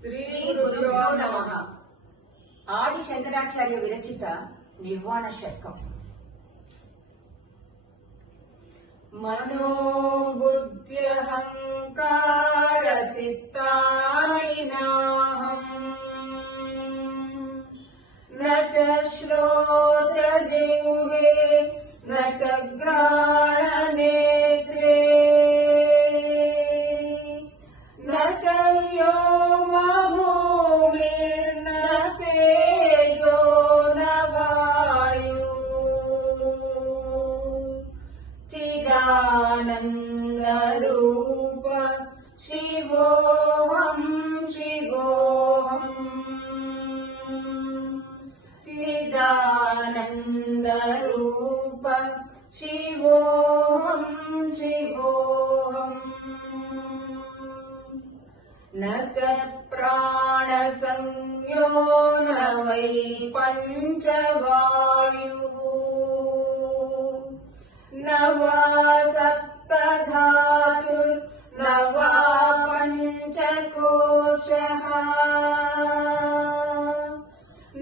శ్రీ గురుభ్యో నమః. ఆది శంకరాచార్య విరచిత నిర్వాణ షట్కం. మనోబుద్ధ్యహంకార చిత్తాని నాహం న చ శ్రోత్ర జిహ్వే న చ ఘ్రాణ నేత్రే న చ వ్యోమ భూమిర్న తేజో న వాయు చిదానంద రూప శివోహం శివోహం చిదానంద రూప శివోహం శివోహం న చ ప్రాణ సంజ్ఞో న వై పంచవాయుః న వా సప్తధాతుర్ న వా పంచకోశః న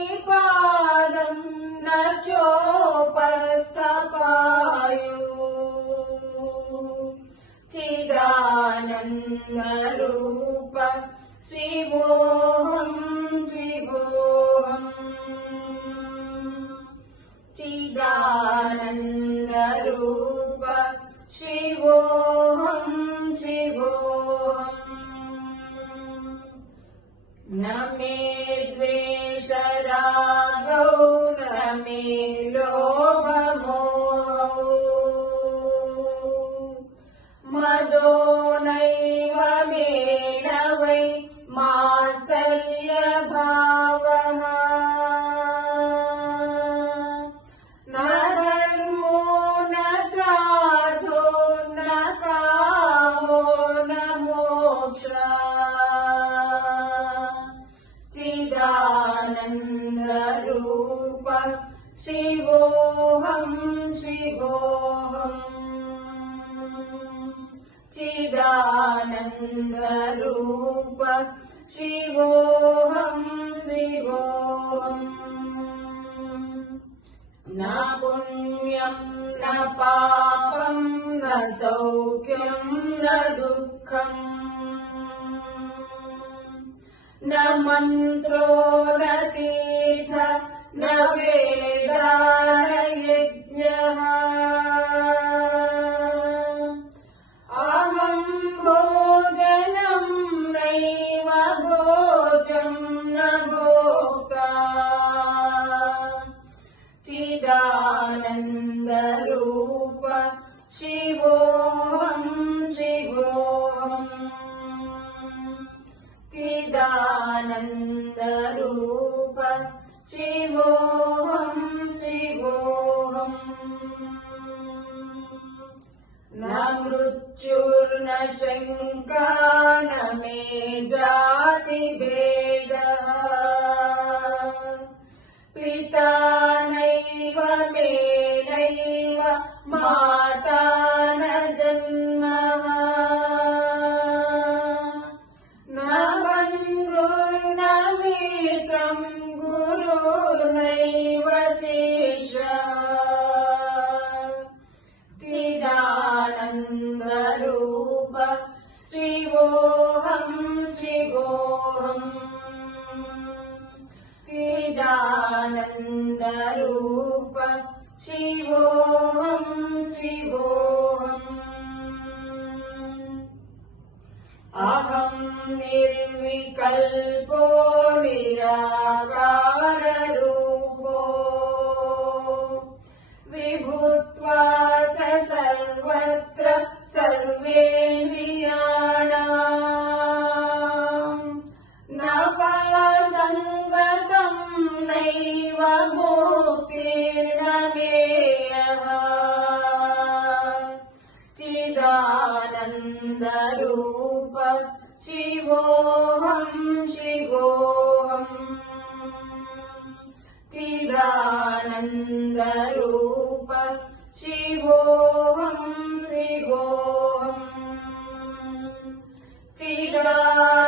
వాక్పాణిపాదం న చోపస్థపాయుః చిదానంద రూప శివోహం శివోహం చిదానంద రూప శివోహం శివోహం న మే ద్వేష రాగౌ న మే లోభ మోహౌ మదో నైవ మే న వై మాత్సర్య భావః న ధర్మో న చార్థో న కామో న మోక్షః చిదానంద రూప శివోహం శివోహం చిదానంద రూప శివోహం శివోహం న పుణ్యం న పాపం న సౌఖ్యం న దుఃఖం న మంత్రో న తీర్థ న వేదా న యజ్ఞః అహం భోజనం నైవ భోజం న భోక్తా చిదానంద రూప శివోహం శివోహం చిదానంద రూప శివోహం శివోహం న మృత్యుర్న శంకా న మే జాతి భేదః పితా నైవ మే నైవ మాతా న జన్మః న బంధుర్న మిత్రం గురుర్నైవ శిష్యః చిదానంద రూప శివోహం శివోహం చిదానంద రూప శివోహం శివోహం అహం నిర్వికల్పో నిరాకార రూపో విభుత్వా చ సర్వత్ర సర్వేంద్రియాణాం న సంగతం నైవ భోక్తిర్న మేయః చిదానంద రూప శివోహం శివోహం చిదానంద రూప శివోహం శివోహం च